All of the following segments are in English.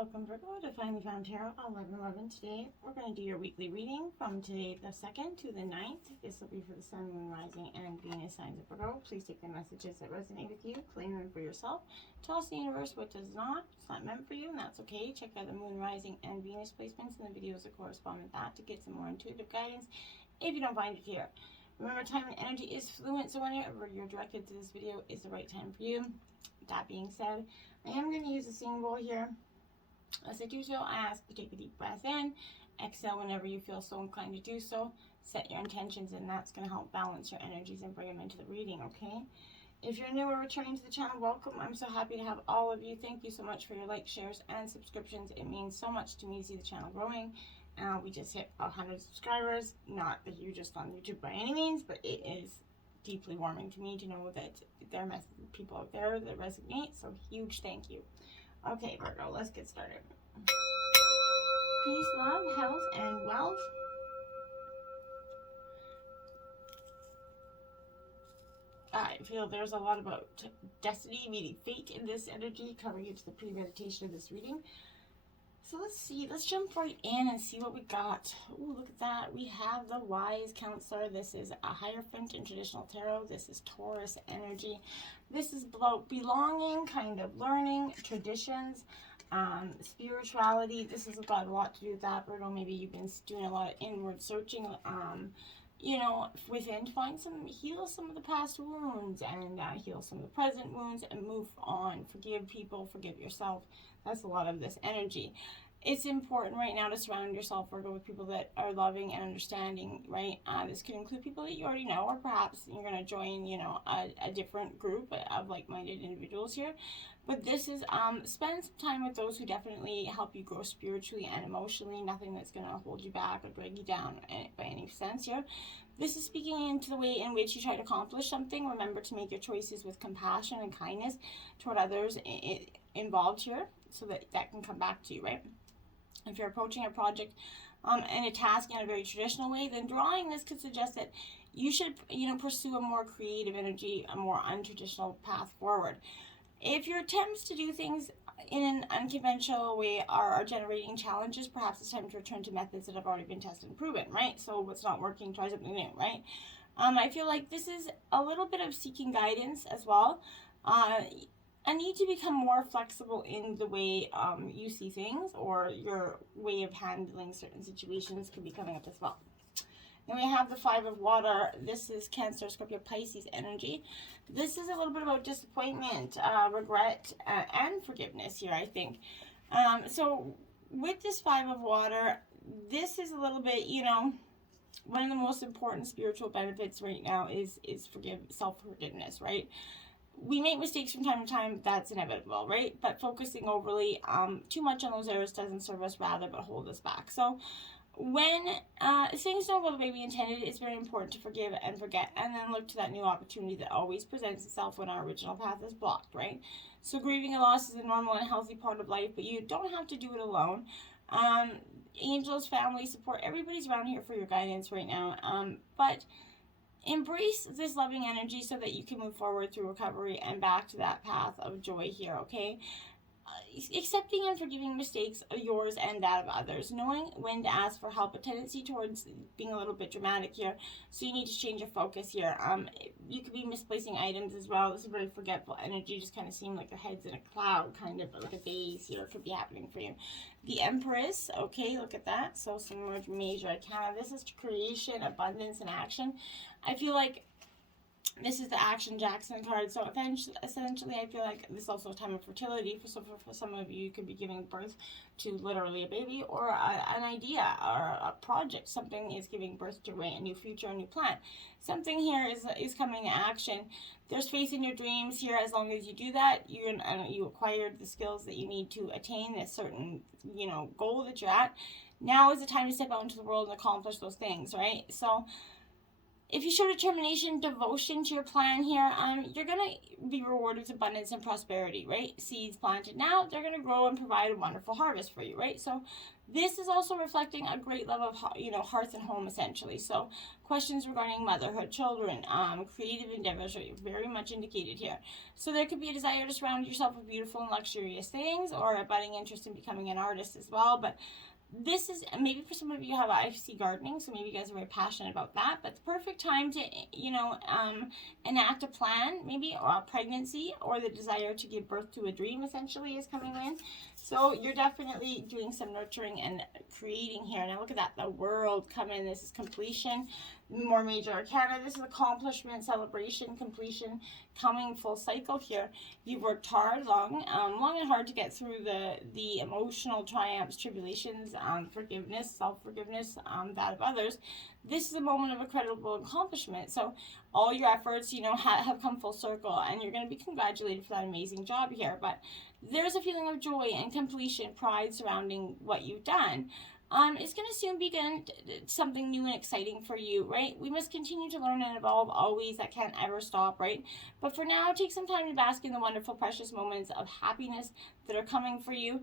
Welcome Virgo to Finally Found Tarot 11/11. Today we're going to do your weekly reading from today the 2nd to the 9th. This will be for the Sun, Moon, Rising, and Venus signs of Virgo. Please take the messages that resonate with you, claim them for yourself. Tell us the universe what does not. It's not meant for you, and that's okay. Check out the Moon, Rising, and Venus placements and the videos that correspond with that to get some more intuitive guidance if you don't find it here. Remember, time and energy is fluent, so whenever you're directed to this video is the right time for you. That being said, I am going to use a singing bowl here. As I do so, I ask you to take a deep breath in, exhale whenever you feel so inclined to do so, set your intentions, and that's going to help balance your energies and bring them into the reading, okay? If you're new or returning to the channel, welcome. I'm so happy to have all of you. Thank you so much for your likes, shares, and subscriptions. It means so much to me to see the channel growing. We just hit 100 subscribers. Not that you're just on YouTube by any means, but it is deeply warming to me to know that there are people out there that resonate, so huge thank you. Okay, Virgo, let's get started. Peace, love, health, and wealth. I feel there's a lot about destiny meeting fate in this energy coming into the premeditation of this reading. So let's see, let's jump right in and see what we got. Ooh, look at that. We have the Wise Counselor. This is a Hierophant in traditional tarot. This is Taurus energy. This is about belonging, kind of learning, traditions, spirituality. This has got a lot to do with that, Virgo. Maybe you've been doing a lot of inward searching, within to find heal some of the past wounds and heal some of the present wounds and move on. Forgive people, forgive yourself. That's a lot of this energy. It's important right now to surround yourself, Virgo, with people that are loving and understanding, right? This could include people that you already know, or perhaps you're going to join, a different group of like-minded individuals here. But this is, spend some time with those who definitely help you grow spiritually and emotionally. Nothing that's going to hold you back or drag you down by any sense here. This is speaking into the way in which you try to accomplish something. Remember to make your choices with compassion and kindness toward others involved here, so that can come back to you, right? If you're approaching a project and a task in a very traditional way, then drawing this could suggest that you should, pursue a more creative energy, a more untraditional path forward. If your attempts to do things in an unconventional way are generating challenges, perhaps it's time to return to methods that have already been tested and proven, right? So what's not working, try something new, right? I feel like this is a little bit of seeking guidance as well. A need to become more flexible in the way you see things, or your way of handling certain situations could be coming up as well. Then we have the Five of Water. This is Cancer, Scorpio, Pisces energy. This is a little bit about disappointment, regret, and forgiveness here, I think. So with this Five of Water, this is a little bit, one of the most important spiritual benefits right now is self-forgiveness, right? We make mistakes from time to time, that's inevitable, right? But focusing overly too much on those errors doesn't serve us, rather, but hold us back. So when things don't go the way we intended, it's very important to forgive and forget, and then look to that new opportunity that always presents itself when our original path is blocked, right? So grieving a loss is a normal and healthy part of life, but you don't have to do it alone. Angels, family, support, everybody's around here for your guidance right now. But embrace this loving energy so that you can move forward through recovery and back to that path of joy here, okay? Accepting and forgiving mistakes of yours and that of others. Knowing when to ask for help, a tendency towards being a little bit dramatic here, so you need to change your focus here. You could be misplacing items as well. This is very forgetful energy, just kind of seem like your head's in a cloud, kind of like a daze here could be happening for you. The Empress, okay, look at that. So some more major arcana. This is creation, abundance, and action. I feel like this is the Action Jackson card, so essentially I feel like this is also a time of fertility. For some of you, you could be giving birth to literally a baby, or an idea, or a project. Something is giving birth to a new future, a new plan. Something here is coming to action. There's faith in your dreams here. As long as you do that, you acquired the skills that you need to attain a certain, goal that you're at. Now is the time to step out into the world and accomplish those things, right? So If you show determination, devotion to your plan here, you're going to be rewarded with abundance and prosperity, right? Seeds planted now, they're going to grow and provide a wonderful harvest for you, right? So this is also reflecting a great love of, hearth and home, essentially. So questions regarding motherhood, children, creative endeavors are very much indicated here. So there could be a desire to surround yourself with beautiful and luxurious things, or a budding interest in becoming an artist as well. But this is, maybe for some of you I see gardening, so maybe you guys are very passionate about that, but the perfect time to, enact a plan, maybe, or a pregnancy, or the desire to give birth to a dream, essentially, is coming in. So you're definitely doing some nurturing and creating here. Now look at that, the world come in. This is completion, more major arcana. This is accomplishment, celebration, completion, coming full cycle here. You've worked hard, long and hard to get through the emotional triumphs, tribulations, forgiveness, self-forgiveness, that of others. This is a moment of incredible accomplishment. So all your efforts, have come full circle, and you're going to be congratulated for that amazing job here. But there's a feeling of joy and completion, pride surrounding what you've done. It's going to soon begin something new and exciting for you, right? We must continue to learn and evolve always. That can't ever stop, right? But for now, take some time to bask in the wonderful, precious moments of happiness that are coming for you.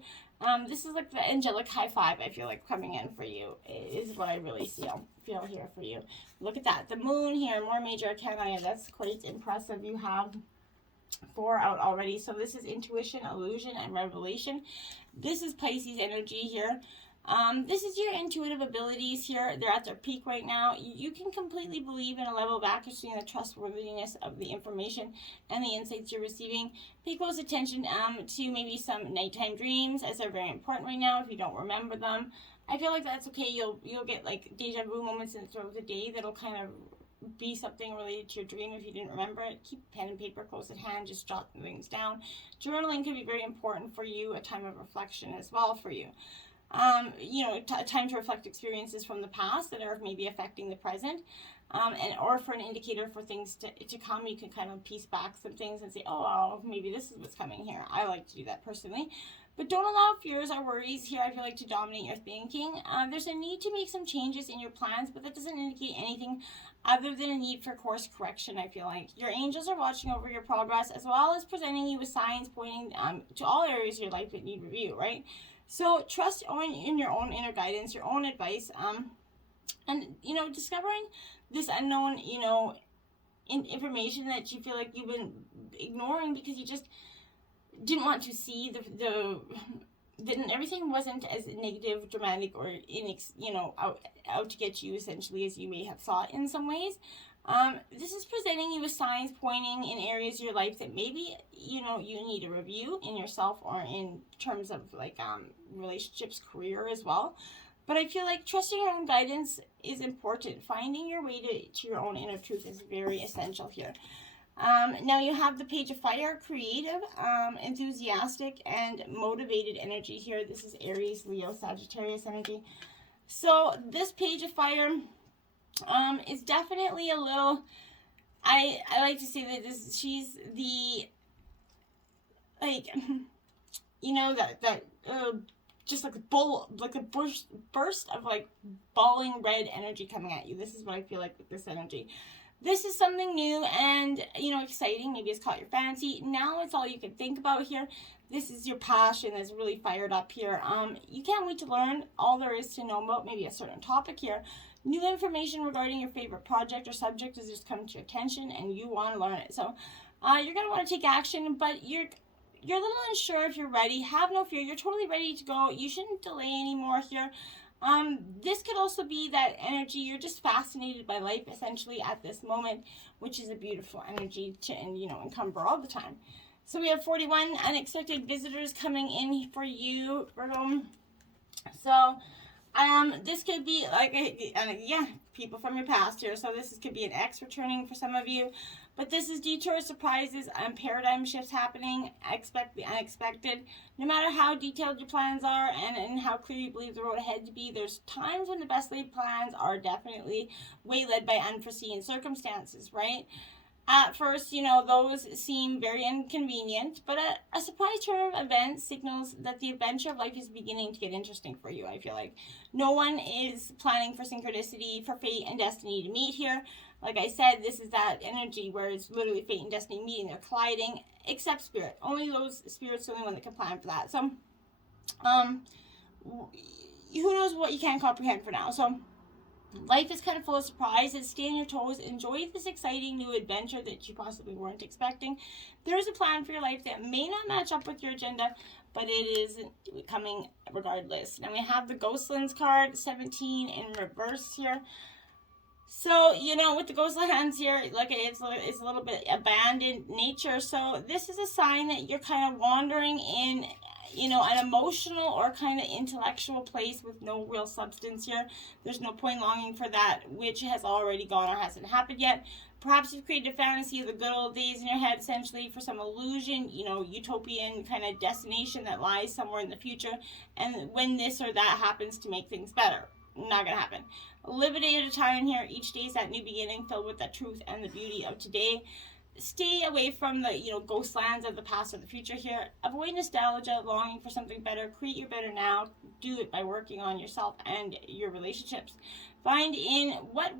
This is like the angelic high five, I feel like, coming in for you, is what I really feel here for you. Look at that. The moon here, more major arcana. That's quite impressive. You have 4 out already. So this is intuition, illusion, and revelation. This is Pisces energy here. This is your intuitive abilities here. They're at their peak right now. You can completely believe in a level of accuracy and the trustworthiness of the information and the insights you're receiving. Pay close attention to maybe some nighttime dreams, as they're very important right now if you don't remember them. I feel like that's okay. You'll get like deja vu moments throughout the day that'll kind of be something related to your dream if you didn't remember it. Keep pen and paper close at hand, just jot things down. Journaling could be very important for you, a time of reflection as well for you. Time to reflect experiences from the past that are maybe affecting the present, or for an indicator for things to come. You can kind of piece back some things and say, oh, maybe this is what's coming here. I like to do that personally. But don't allow fears or worries here, I feel like, to dominate your thinking. There's a need to make some changes in your plans, but that doesn't indicate anything other than a need for course correction, I feel like. Your angels are watching over your progress, as well as presenting you with signs pointing to all areas of your life that need review, right? So trust in your own inner guidance, your own advice, and, discovering this unknown, information that you feel like you've been ignoring because you just didn't want to see then everything wasn't as negative, dramatic, or out to get you, essentially, as you may have thought in some ways. This is presenting you with signs pointing in areas of your life that maybe, you need a review in yourself, or in terms of like relationships, career as well. But I feel like trusting your own guidance is important. Finding your way to your own inner truth is very essential here. Now you have the Page of Fire, creative, enthusiastic, and motivated energy here. This is Aries, Leo, Sagittarius energy. So this Page of Fire is definitely a little, I like to say that she's the, like, just like a burst of like bawling red energy coming at you. This is what I feel like with this energy. This is something new and, exciting. Maybe it's caught your fancy. Now it's all you can think about here. This is your passion that's really fired up here. You can't wait to learn all there is to know about maybe a certain topic here. New information regarding your favorite project or subject has just come to your attention, and you want to learn it. So you're going to want to take action, but you're a little unsure if you're ready. Have no fear. You're totally ready to go. You shouldn't delay anymore here. This could also be that energy. You're just fascinated by life, essentially, at this moment, which is a beautiful energy to encumber all the time. So we have 41 unexpected visitors coming in for you, Virgo. So this could be like, people from your past here. So this could be an ex returning for some of you. But this is detour, surprises, and paradigm shifts happening. Expect the unexpected. No matter how detailed your plans are and how clear you believe the road ahead to be, there's times when the best laid plans are definitely waylaid by unforeseen circumstances, right? At first, those seem very inconvenient, but a surprise turn of events signals that the adventure of life is beginning to get interesting for you, I feel like. No one is planning for synchronicity, for fate and destiny to meet here. Like I said, this is that energy where it's literally fate and destiny meeting. They're colliding, except spirit. Only those spirits are the only one that can plan for that. So, who knows what you can't comprehend for now. So, life is kind of full of surprises. Stay on your toes. Enjoy this exciting new adventure that you possibly weren't expecting. There's a plan for your life that may not match up with your agenda, but it is coming regardless. Now we have the Ghostlands card, 17 in reverse here. So, with the Ghostlands here, like it's a little bit abandoned nature. So this is a sign that you're kind of wandering in, an emotional or kind of intellectual place with no real substance here. There's no point longing for that which has already gone or hasn't happened yet. Perhaps you've created a fantasy of the good old days in your head, essentially, for some illusion, utopian kind of destination that lies somewhere in the future. And when this or that happens to make things better, not going to happen. Live a day at a time here. Each day is that new beginning filled with the truth and the beauty of today. Stay away from the, ghostlands of the past or the future here. Avoid nostalgia, longing for something better. Create your better now. Do it by working on yourself and your relationships. Find in what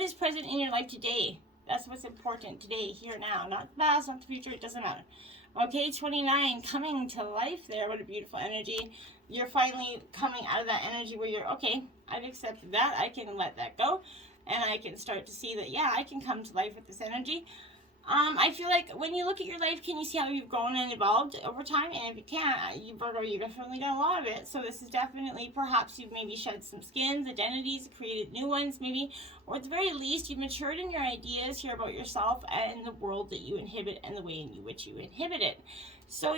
is present in your life today. That's what's important today, here, now. Not the past, not the future. It doesn't matter. Okay, 29, coming to life there. What a beautiful energy. You're finally coming out of that energy where you're, okay, I've accepted that. I can let that go. And I can start to see that, yeah, I can come to life with this energy. I feel like when you look at your life, can you see how you've grown and evolved over time? And if you can't, you've definitely done a lot of it. So this is definitely, perhaps you've maybe shed some skins, identities, created new ones maybe. Or at the very least, you've matured in your ideas here about yourself and the world that you inhabit and the way in which you inhabit it. So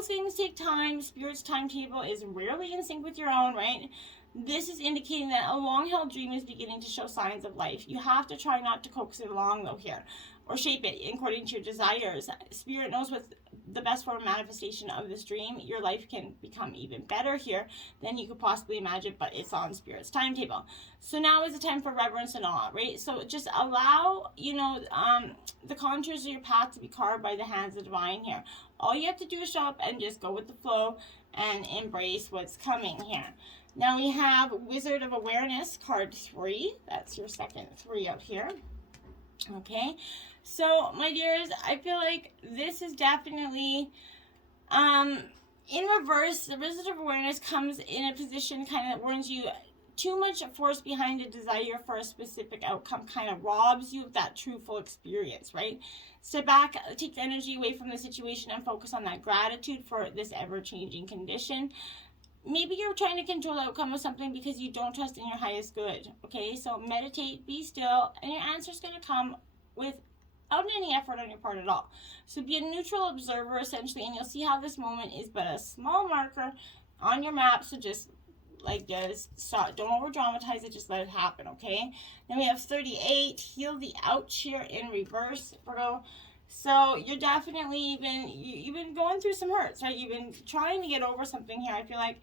things take time. Spirit's timetable is rarely in sync with your own, right? This is indicating that a long-held dream is beginning to show signs of life. You have to try not to coax it along, though, here, or shape it according to your desires. Spirit knows what's the best form of manifestation of this dream. Your life can become even better here than you could possibly imagine, but it's on Spirit's timetable. So now is the time for reverence and awe, right? So just allow, the contours of your path to be carved by the hands of divine here. All you have to do is show up and just go with the flow and embrace what's coming here. Now we have Wizard of Awareness, card 3. That's your second 3 out here. Okay, so my dears, I feel like this is definitely, in reverse, the Wizard of Awareness comes in a position kind of warns you too much force behind a desire for a specific outcome kind of robs you of that true full experience, right? Step back, take the energy away from the situation and focus on that gratitude for this ever-changing condition. Maybe you're trying to control the outcome of something because you don't trust in your highest good, okay? So meditate, be still, and your answer is going to come without any effort on your part at all. So be a neutral observer, essentially, and you'll see how this moment is but a small marker on your map. So just stop. Don't over-dramatize it. Just let it happen, okay? Then we have 38, heal the ouch here in reverse, Virgo. So you're definitely you've been going through some hurts, right? You've been trying to get over something here. I feel like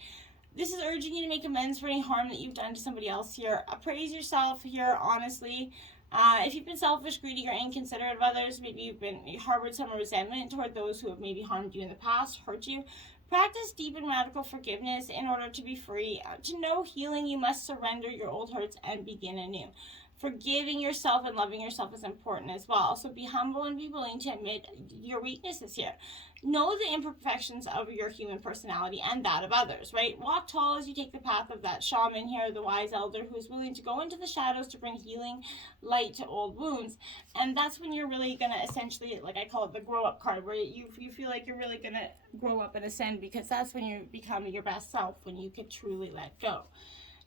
this is urging you to make amends for any harm that you've done to somebody else here. Appraise yourself here, honestly. If you've been selfish, greedy, or inconsiderate of others, maybe you harbored some resentment toward those who have maybe harmed you in the past, hurt you. Practice deep and radical forgiveness in order to be free. To know healing, you must surrender your old hurts and begin anew. Forgiving yourself and loving yourself is important as well. So be humble and be willing to admit your weaknesses here. Know the imperfections of your human personality and that of others, right? Walk tall as you take the path of that shaman here, the wise elder who is willing to go into the shadows to bring healing light to old wounds. And that's when you're really going to essentially, like I call it the grow up card, where you feel like you're really going to grow up and ascend, because that's when you become your best self, when you can truly let go.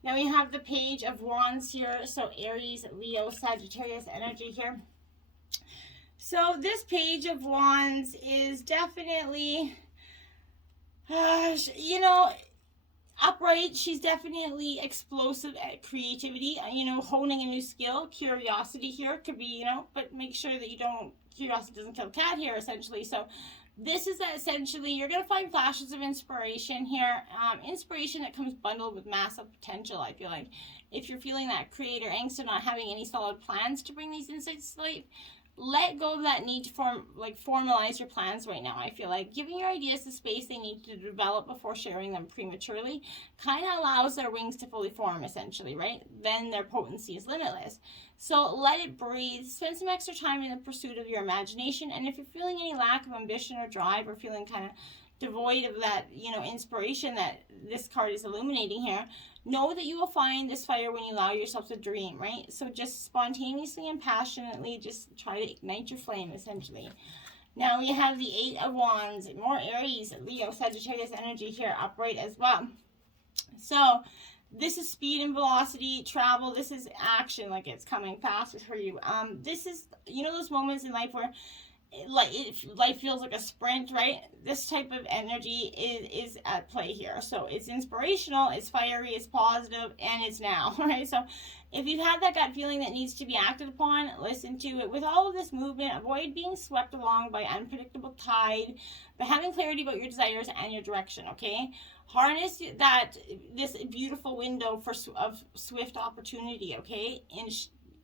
Now we have the Page of Wands here, so Aries, Leo, Sagittarius energy here. So this Page of Wands is definitely, upright. She's definitely explosive at creativity, honing a new skill. Curiosity here could be, but make sure that curiosity doesn't kill the cat here, essentially. So this is essentially, you're going to find flashes of inspiration here. Inspiration that comes bundled with massive potential, I feel like. If you're feeling that creator angst of not having any solid plans to bring these insights to life, let go of that need to formalize your plans right now. I feel like giving your ideas the space they need to develop before sharing them prematurely kind of allows their wings to fully form, essentially, right? Then their potency is limitless. So let it breathe. Spend some extra time in the pursuit of your imagination. And if you're feeling any lack of ambition or drive, or feeling kind of devoid of that, inspiration that this card is illuminating here, know that you will find this fire when you allow yourself to dream, right? So just spontaneously and passionately just try to ignite your flame, essentially. Now we have the Eight of Wands, more Aries, Leo, Sagittarius energy here, upright as well. So this is speed and velocity, travel. This is action, like it's coming faster for you. This is, those moments in life where life feels like a sprint, right? This type of energy is at play here. So it's inspirational, it's fiery, it's positive, and it's now, right? So if you've had that gut feeling that needs to be acted upon, listen to it. With all of this movement, avoid being swept along by unpredictable tide, but having clarity about your desires and your direction, okay? Harness this beautiful window of swift opportunity, okay? And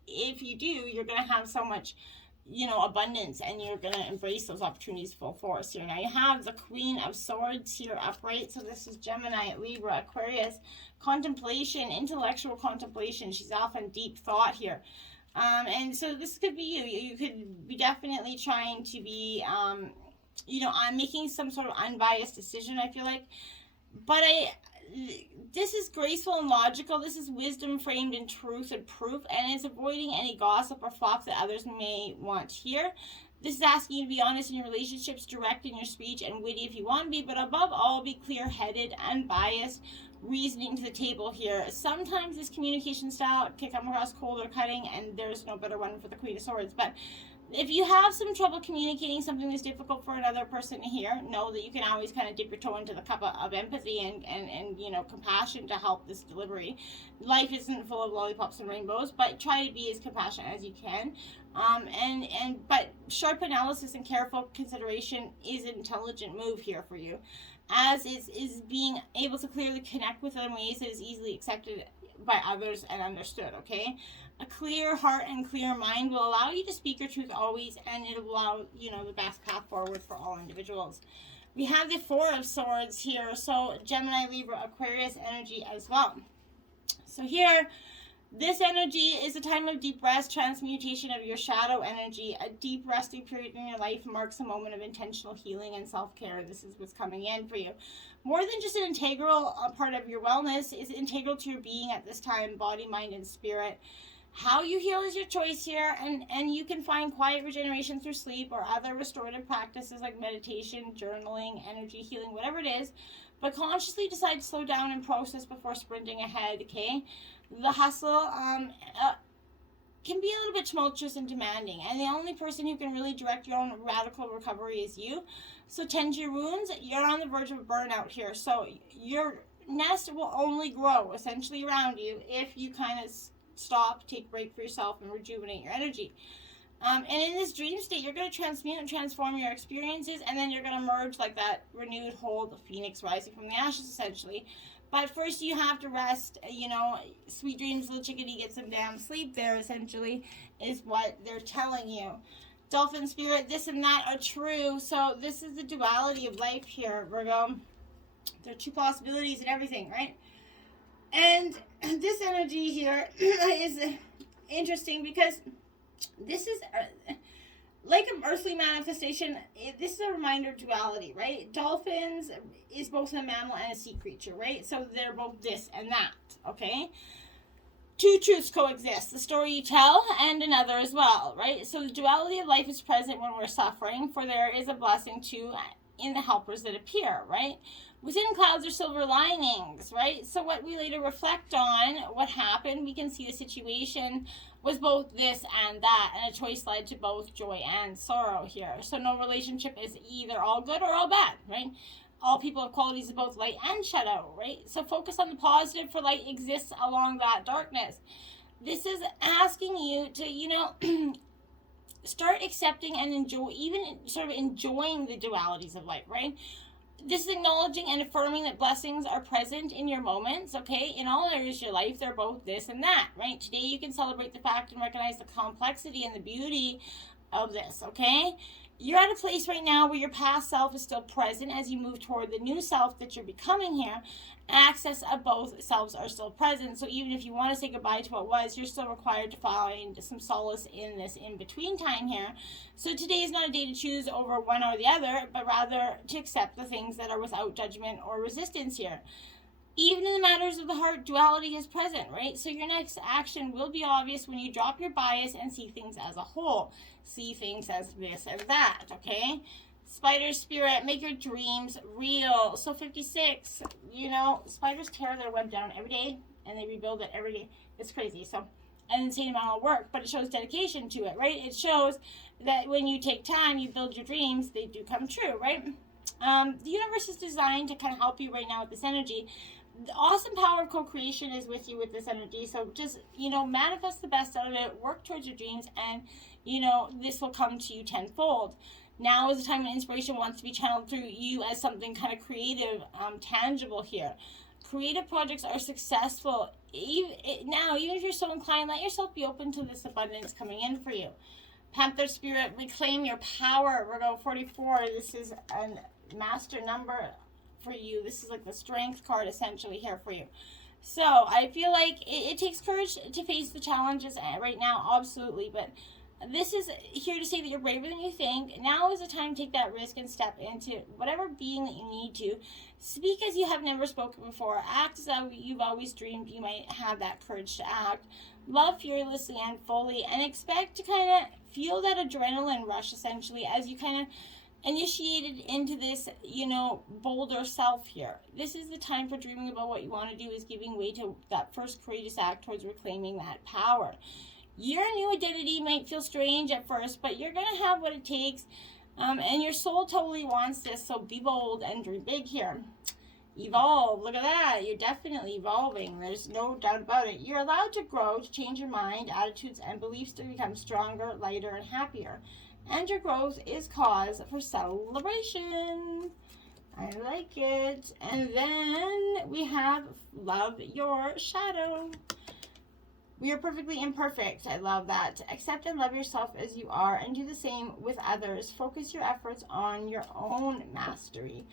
if you do, you're going to have so much abundance, and you're going to embrace those opportunities full force here. Now you have the Queen of Swords here upright. So this is Gemini, Libra, Aquarius. Contemplation, intellectual contemplation. She's off in deep thought here. And so this could be you. You could be definitely trying to be, making some sort of unbiased decision, I feel like. But this is graceful and logical. This is wisdom framed in truth and proof, and it's avoiding any gossip or fluff that others may want to hear. This is asking you to be honest in your relationships, direct in your speech, and witty if you want to be, but above all, be clear-headed, unbiased, reasoning to the table here. Sometimes this communication style can come across cold or cutting, and there's no better one for the Queen of Swords, but if you have some trouble communicating something that's difficult for another person to hear, know that you can always kind of dip your toe into the cup of empathy and compassion to help this delivery. Life isn't full of lollipops and rainbows, but try to be as compassionate as you can. But sharp analysis and careful consideration is an intelligent move here for you, as is being able to clearly connect with them in ways that is easily accepted by others and understood, okay? A clear heart and clear mind will allow you to speak your truth always, and it will allow, the best path forward for all individuals. We have the Four of Swords here, so Gemini, Libra, Aquarius energy as well. So here, this energy is a time of deep rest, transmutation of your shadow energy. A deep resting period in your life marks a moment of intentional healing and self-care. This is what's coming in for you. More than just an integral part of your wellness, is integral to your being at this time, body, mind, and spirit. How you heal is your choice here, and you can find quiet regeneration through sleep or other restorative practices like meditation, journaling, energy healing, whatever it is. But consciously decide to slow down and process before sprinting ahead, okay? The hustle can be a little bit tumultuous and demanding, and the only person who can really direct your own radical recovery is you. So tend to your wounds. You're on the verge of burnout here, so your nest will only grow essentially around you if you kind of stop, take a break for yourself, and rejuvenate your energy. And in this dream state, you're going to transmute and transform your experiences, and then you're going to emerge like that renewed whole, the phoenix rising from the ashes, essentially. But first you have to rest, sweet dreams, little chickadee, get some damn sleep there, essentially, is what they're telling you. Dolphin spirit, this and that are true. So this is the duality of life here, Virgo. There are two possibilities in everything, right? And this energy here is interesting because this is like an earthly manifestation. This is a reminder of duality, right? Dolphins is both a mammal and a sea creature, right? So they're both this and that, okay? Two truths coexist, the story you tell and another as well, right? So the duality of life is present when we're suffering, for there is a blessing too in the helpers that appear, right? Within clouds are silver linings, right? So what we later reflect on, what happened, we can see the situation was both this and that, and a choice led to both joy and sorrow here. So no relationship is either all good or all bad, right? All people have qualities of both light and shadow, right? So focus on the positive, for light exists along that darkness. This is asking you to, start accepting and enjoying the dualities of life, right? This is acknowledging and affirming that blessings are present in your moments, okay? In all areas of your life, they're both this and that, right? Today you can celebrate the fact and recognize the complexity and the beauty of this, okay? You're at a place right now where your past self is still present as you move toward the new self that you're becoming here. Access of both selves are still present. So even if you want to say goodbye to what was, you're still required to find some solace in this in-between time here. So today is not a day to choose over one or the other, but rather to accept the things that are without judgment or resistance here. Even in the matters of the heart, duality is present, right? So your next action will be obvious when you drop your bias and see things as a whole. See things as this and that, okay? Spider spirit, make your dreams real. So 56, you know, spiders tear their web down every day and they rebuild it every day. It's crazy. So an insane amount of work, but it shows dedication to it, right? It shows that when you take time, you build your dreams, they do come true, right? The universe is designed to kind of help you right now with this energy. The awesome power of co-creation is with you with this energy. So just, you know, manifest the best out of it, work towards your dreams, and, you know, this will come to you tenfold. Now is the time when inspiration wants to be channeled through you as something kind of creative, tangible here. Creative projects are successful. Even if you're so inclined, let yourself be open to this abundance coming in for you. Panther spirit, reclaim your power. Virgo 44, this is a master number for you. This is like the strength card essentially here for you. So I feel like it takes courage to face the challenges right now, absolutely, but this is here to say that you're braver than you think. Now is the time to take that risk and step into whatever being that you need to. Speak as you have never spoken before. Act as though you've always dreamed you might have that courage to act. Love fearlessly and fully, and expect to kind of feel that adrenaline rush essentially as you kind of initiated into this, you know, bolder self here. This is the time for dreaming about what you want to do, is giving way to that first courageous act towards reclaiming that power. Your new identity might feel strange at first, but you're going to have what it takes, and your soul totally wants this, so be bold and dream big here. Evolve. Look at that. You're definitely evolving. There's no doubt about it. You're allowed to grow, to change your mind, attitudes, and beliefs to become stronger, lighter, and happier. And your growth is cause for celebration. I like it. And then we have love your shadow. We are perfectly imperfect. I love that. Accept and love yourself as you are and do the same with others. Focus your efforts on your own mastery.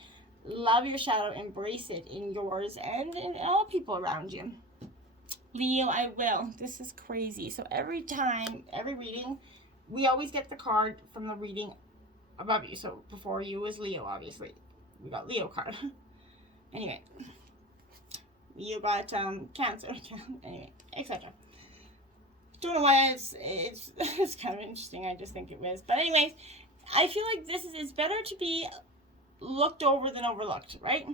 Love your shadow. Embrace it in yours and in all people around you. Leo, I will. This is crazy. So every time, every reading, we always get the card from the reading above you. So before you was Leo, obviously. We got Leo card. Anyway. You got Cancer. Anyway, etc. Don't know why it's kind of interesting. I just think it was. But anyways, I feel like it's better to be looked over than overlooked, right?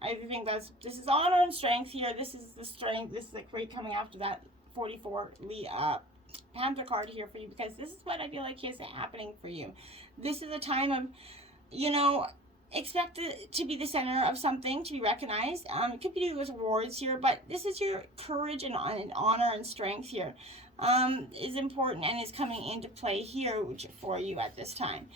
I think this is honor and strength here. This is the strength. This is like right coming after that 44 Panther card here for you, because this is what I feel like is happening for you. This is a time of, you know, expect it to be the center of something, to be recognized. It could be to do with awards here, but this is your courage and honor and strength here is important and is coming into play here for you at this time.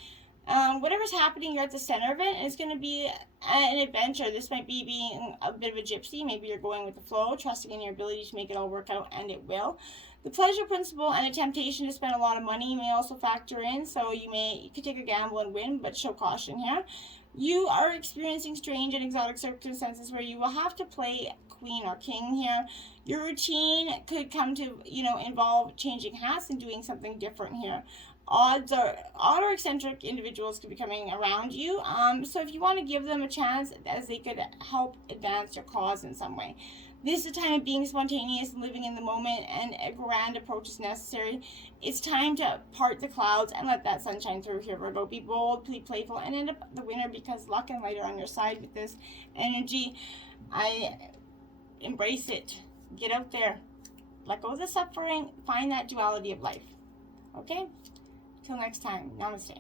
Whatever's happening, you're at the center of it, and it's going to be an adventure. This might be being a bit of a gypsy. Maybe you're going with the flow, trusting in your ability to make it all work out, and it will. The pleasure principle and a temptation to spend a lot of money may also factor in, so you could take a gamble and win, but show caution here. You are experiencing strange and exotic circumstances where you will have to play queen or king here. Your routine could come to, you know, involve changing hats and doing something different here. Odd or eccentric individuals could be coming around you. So if you want to give them a chance, as they could help advance your cause in some way. This is a time of being spontaneous and living in the moment, and a grand approach is necessary. It's time to part the clouds and let that sunshine through here, Virgo. Be bold, be playful, and end up the winner, because luck and light are on your side with this energy. I embrace it. Get out there. Let go of the suffering. Find that duality of life. Okay? Till next time. Namaste.